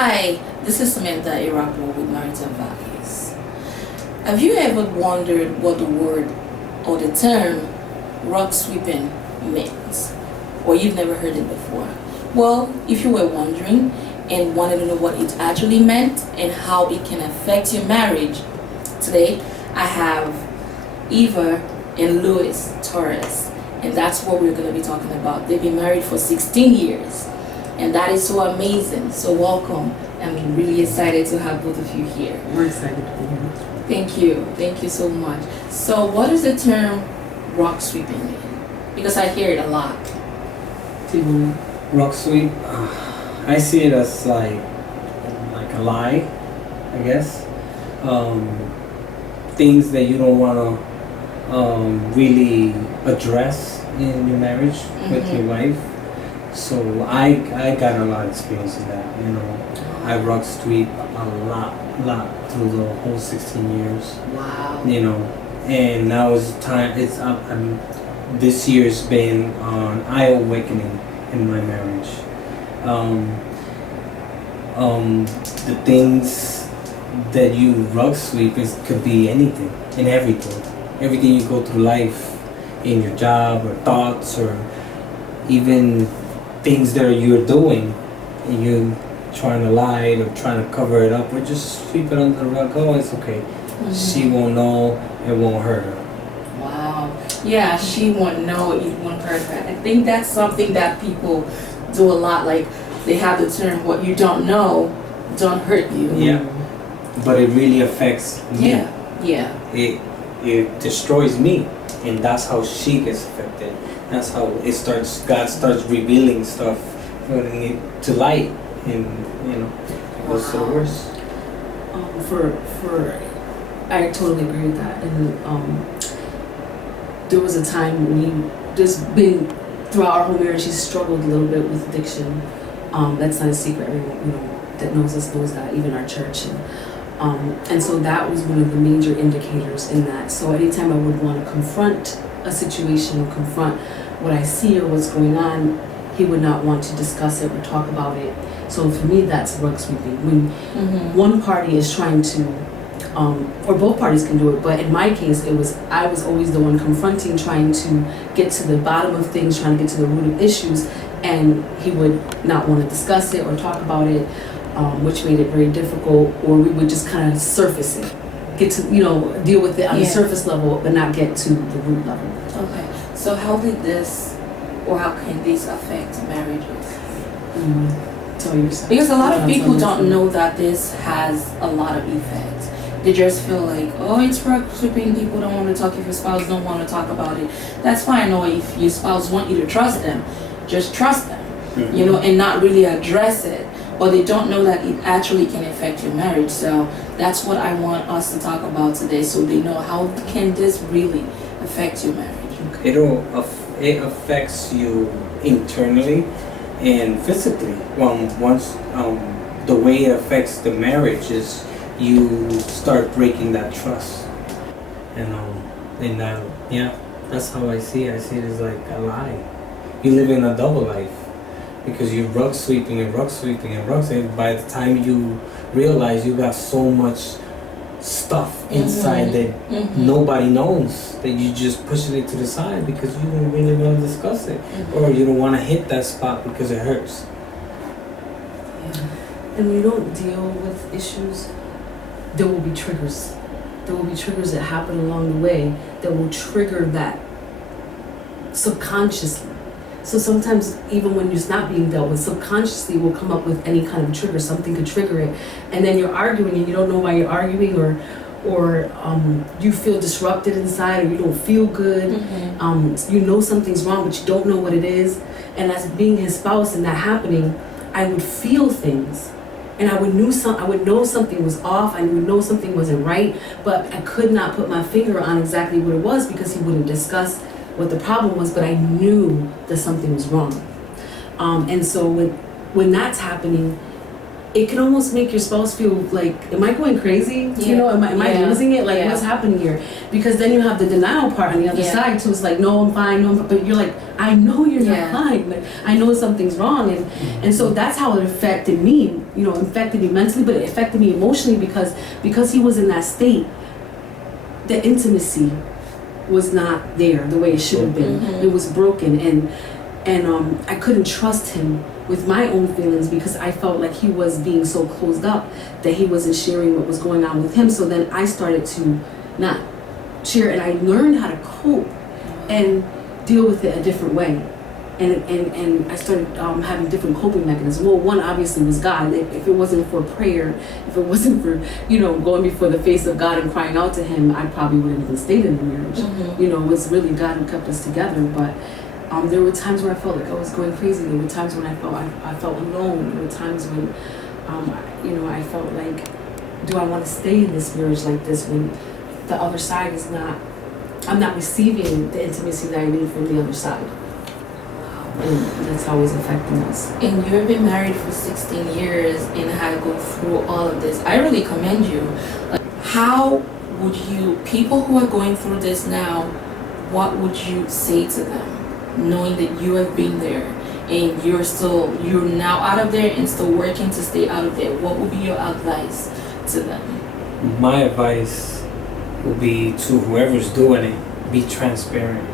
Hi, this is Samantha Iraqo with Marital Values. Have you ever wondered what the word or the term rug sweeping means? Or you've never heard it before? Well, if you were wondering and wanted to know what it actually meant and how it can affect your marriage, today I have Eva and Luis Torres, and that's what we're going to be talking about. They've been married for 16 years, and that is so amazing. So welcome. I'm really excited to have both of you here. We're excited to be here. Thank you so much. So what does the term rug sweeping mean? Because I hear it a lot. Rug sweep, I see it as like a lie, I guess. Things that you don't want to really address in your marriage with your wife. So I got a lot of experience in that, you know. I rug sweep a lot through the whole 16 years. Wow. You know, and now is time. This year's been an eye awakening in my marriage. The things that you rug sweep could be anything and everything. Everything you go through life, in your job or thoughts or even things that you're doing, and you trying to lie or trying to cover it up or just sweep it under the rug. Oh, it's okay. She won't know. It won't hurt her. Wow. Yeah, she won't know, it won't hurt her. I think that's something that people do a lot. Like they have the term, what you don't know, don't hurt you. Yeah. But it really affects me. Yeah. It destroys me. And that's how she gets affected. That's how it starts. God starts revealing stuff, putting it to light, and you know, it goes to the worst. I totally agree with that. And there was a time when throughout our whole marriage, she struggled a little bit with addiction. That's not a secret. Everyone that knows us knows that, even our church. And so that was one of the major indicators in that. So anytime I would want to confront a situation or confront what I see or what's going on, he would not want to discuss it or talk about it. So for me, that's rug sweeping. When one party is trying to, or both parties can do it, but in my case, I was always the one confronting, trying to get to the bottom of things, trying to get to the root of issues, and he would not want to discuss it or talk about it, which made it very difficult, or we would just kind of surface it, get to, deal with it on the surface level, but not get to the root level. Okay. So how did this, or how can this affect marriages? Tell yourself. Because a lot of people don't know that this has a lot of effects. They just feel like, oh, it's rug sweeping, people don't want to talk, if your spouse don't want to talk about it, that's fine. Or if your spouse want you to trust them, just trust them, and not really address it. But they don't know that it actually can affect your marriage. So that's what I want us to talk about today, so they know how can this really affect your marriage. It affects you internally and physically. Once the way it affects the marriage is you start breaking that trust, that's how I see it. I see it as like a lie. You live in a double life because you're rug sweeping and rug sweeping and rug sweeping. By the time you realize you got so much stuff inside that nobody knows, that you just pushing it to the side because you don't really want to discuss it, or you don't want to hit that spot because it hurts. And when you don't deal with issues, there will be triggers. There will be triggers that happen along the way that will trigger that subconsciously. So sometimes even when it's not being dealt with, subconsciously will come up with any kind of trigger. Something could trigger it, and then you're arguing and you don't know why you're arguing, or you feel disrupted inside, or you don't feel good. You know something's wrong, but you don't know what it is. And as being his spouse and that happening, I would feel things, and I would know something was off. I would know something wasn't right, but I could not put my finger on exactly what it was because he wouldn't discuss what the problem was, but I knew that something was wrong. And so when that's happening, it can almost make your spouse feel like, am I going crazy? Yeah. You know, am I losing it? Like, Yeah. what's happening here? Because then you have the denial part on the other Yeah. side too. It's like, no, I'm fine, no, but you're like, I know you're Yeah. not fine. Like, I know something's wrong, and so that's how it affected me. You know, it affected me mentally, but it affected me emotionally because he was in that state. The intimacy was not there the way it should have been. Mhm. It was broken, and I couldn't trust him with my own feelings because I felt like he was being so closed up that he wasn't sharing what was going on with him. So then I started to not share, and I learned how to cope and deal with it a different way. And I started having different coping mechanisms. Well, one obviously was God. If it wasn't for prayer, if it wasn't for, you know, going before the face of God and crying out to him, I probably wouldn't even stayed in the marriage. Mhm. You know, it was really God who kept us together. But there were times where I felt like I was going crazy. There were times when I felt alone. There were times when, you know, I felt like, do I want to stay in this marriage like this when the other side is not, I'm not receiving the intimacy that I need from the other side. And that's how it's affecting us. And you've been married for 16 years and had to go through all of this. I really commend you. Like, how would you, people who are going through this now, what would you say to them, knowing that you have been there and you're now out of there and still working to stay out of there? What would be your advice to them? My advice would be to whoever's doing it, be transparent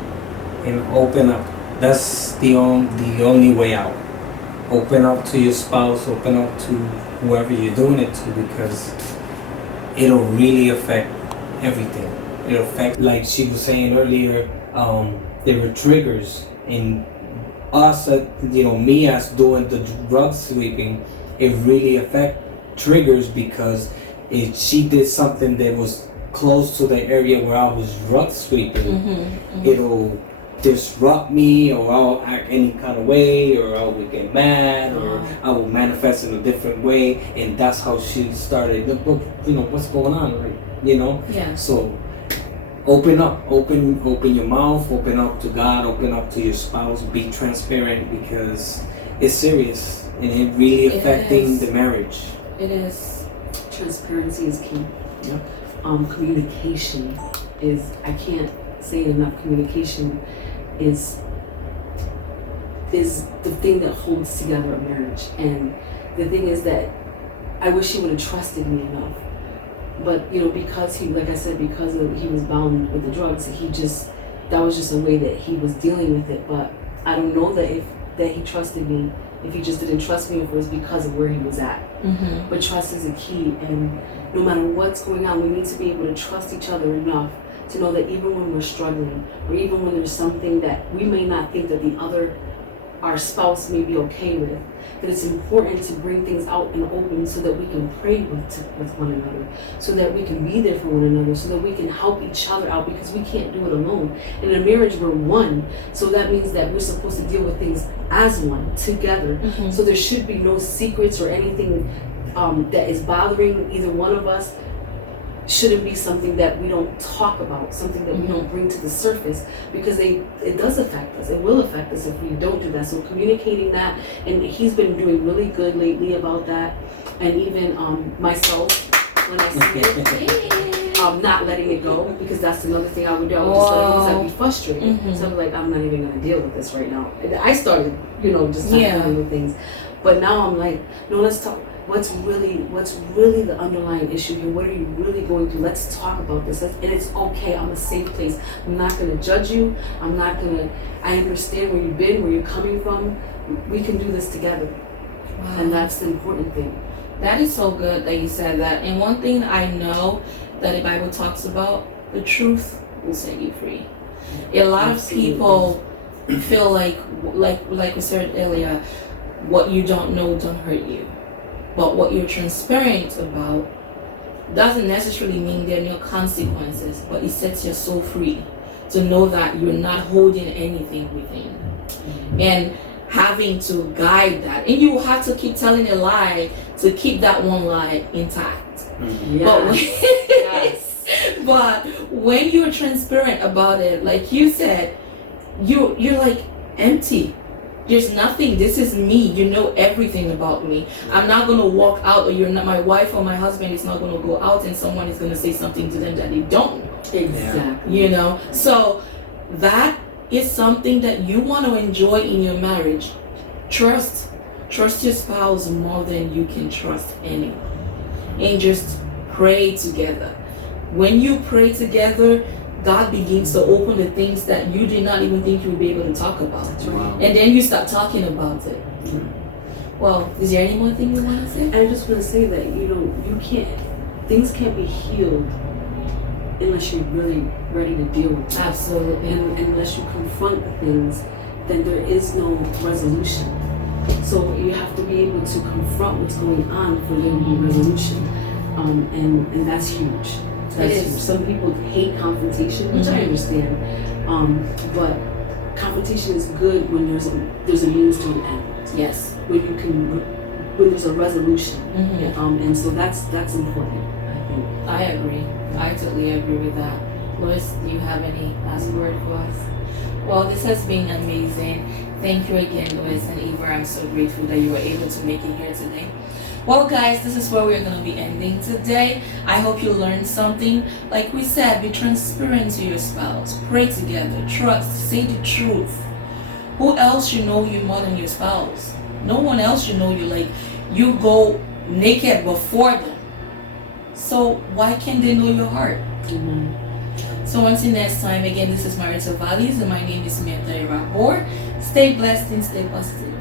and open up. That's the only way out. Open up to your spouse, open up to whoever you're doing it to, because it'll really affect everything. It'll affect, like she was saying earlier, there were triggers in us, me as doing the drug sweeping, it really affect triggers because she did something that was close to the area where I was drug sweeping. Mm-hmm. It'll disrupt me, or I'll act any kind of way, or I will get mad, or I will manifest in a different way, and that's how she started. Look, what's going on, right? Yeah. So open up, open your mouth, open up to God, open up to your spouse, be transparent, because it's serious and it really affecting the marriage. It is. Transparency is key. Yeah. Communication is, I can't say it enough, communication is the thing that holds together a marriage. And the thing is that I wish he would have trusted me enough. But because he, like I said, because he was bound with the drugs, that was just a way that he was dealing with it. But I don't know that he trusted me. If he just didn't trust me, if it was because of where he was at. Mm-hmm. But trust is a key, and no matter what's going on, we need to be able to trust each other enough to know that even when we're struggling, or even when there's something that we may not think that our spouse may be okay with, that it's important to bring things out and open so that we can pray with one another, so that we can be there for one another, so that we can help each other out, because we can't do it alone. In a marriage, we're one, so that means that we're supposed to deal with things as one, together. Mm-hmm. So there should be no secrets or anything that is bothering either one of us. Shouldn't be something that we don't talk about, something that we don't bring to the surface, because it does affect us. It will affect us if we don't do that. So communicating that, and he's been doing really good lately about that, and even myself, when I see it, not letting it go, because that's another thing I would do. I would just let it go, because I'd be frustrated. Mm-hmm. So I'm like, I'm not even gonna deal with this right now. And I started, just not dealing with things, but now I'm like, no, let's talk. What's really the underlying issue here? What are you really going through? Let's talk about this. And it's okay. I'm a safe place. I'm not going to judge you. I understand where you've been, where you're coming from. We can do this together. Wow. And that's the important thing. That is so good that you said that. And one thing I know that the Bible talks about, the truth will set you free. A lot of people feel like we said earlier, what you don't know don't hurt you. But what you're transparent about doesn't necessarily mean there are no consequences, but it sets your soul free to know that you're not holding anything within. Mm-hmm. And having to guide that. And you have to keep telling a lie to keep that one lie intact. Mm-hmm. Yes. But when you're transparent about it, like you said, you're like empty. There's nothing. This is me. You know everything about me. I'm not gonna walk out, or you're not, my wife or my husband is not gonna go out and someone is gonna say something to them that they don't know. Exactly. You know, so that is something that you want to enjoy in your marriage. Trust your spouse more than you can trust anyone, and just pray together. When you pray together, God begins to open the things that you did not even think you would be able to talk about. Wow. And then you start talking about it. Well, is there any more thing you want to say? I just want to say that you can't, things can't be healed unless you're really ready to deal with them. Absolutely. And unless you confront the things, then there is no resolution. So you have to be able to confront what's going on for there to be resolution. And that's huge. That's It is. huge. Some people hate confrontation, which I understand. But confrontation is good when there's a means to an end. Yes. When there's a resolution. Mm-hmm. And so that's important, I think. I agree. I totally agree with that. Lois, do you have any last word for us? Well, this has been amazing. Thank you again, Lois and Eva. I'm so grateful that you were able to make it here today. Well, guys, this is where we're going to be ending today. I hope you learned something. Like we said, be transparent to your spouse. Pray together. Trust. Say the truth. Who else you know you more than your spouse? No one else you know you. Like, you go naked before them. So why can't they know your heart? Mm-hmm. So until next time, again, this is Marital Values, and my name is Marital. Stay blessed and stay positive.